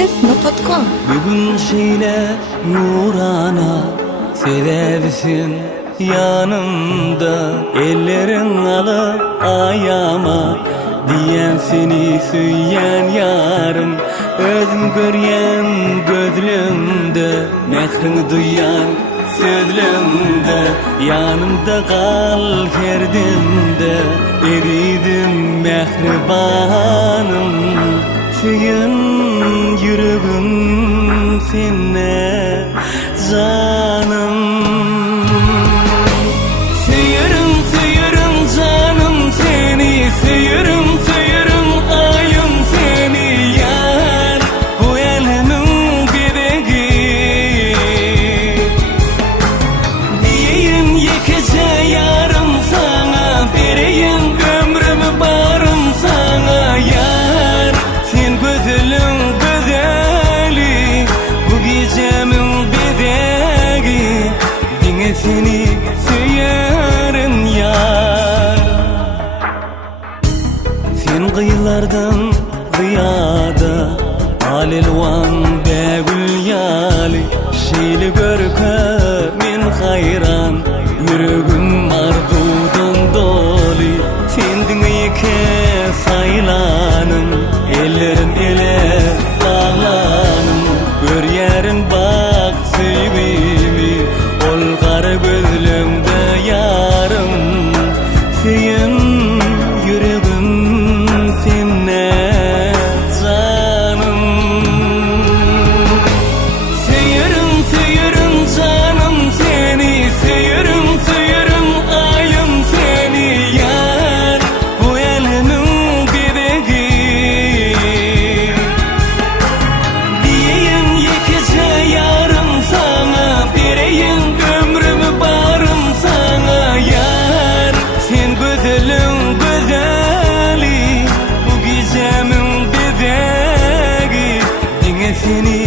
www.nurana.com. Bugün şeyle nurana seversin yanımda, ellerin alıp ayama diyen seni söyleyen yarım, özüm göryen gözlümde, mehrini duyan sözlümde, yanımda kal kerdimde, eridim mehribanım. Süyün yüreğim seninle canım. Seyirim seyirim canım seni, seyirim seyirim ayım seni yar, bu elimin bebeği. Diyeyim yekece yarım sana, vereyim ömrümü barım sana yar. Sen gözülün güzeli, bu gecemin bedeği, dine seni söylerim yar. Sen kıyılardan ziyada alilvan begül yali, şeyli görkemin hayran, yüreğim arzudan doli. Sendin ike saylanım, ellerin ele bağlanım, gör yerin bak sevimi, ol kara gözlümde yarım. Seyin yüreğim seninle canım. Seyirim seyirim canım seni, seyirim seyirim ayım seni yar, bu elimin bebeği. Diyeyim yekece yarım sana, vereyim ömrümü barım sana yar. Sen güzelin güzeli, bu gecemin bebeği, dine seni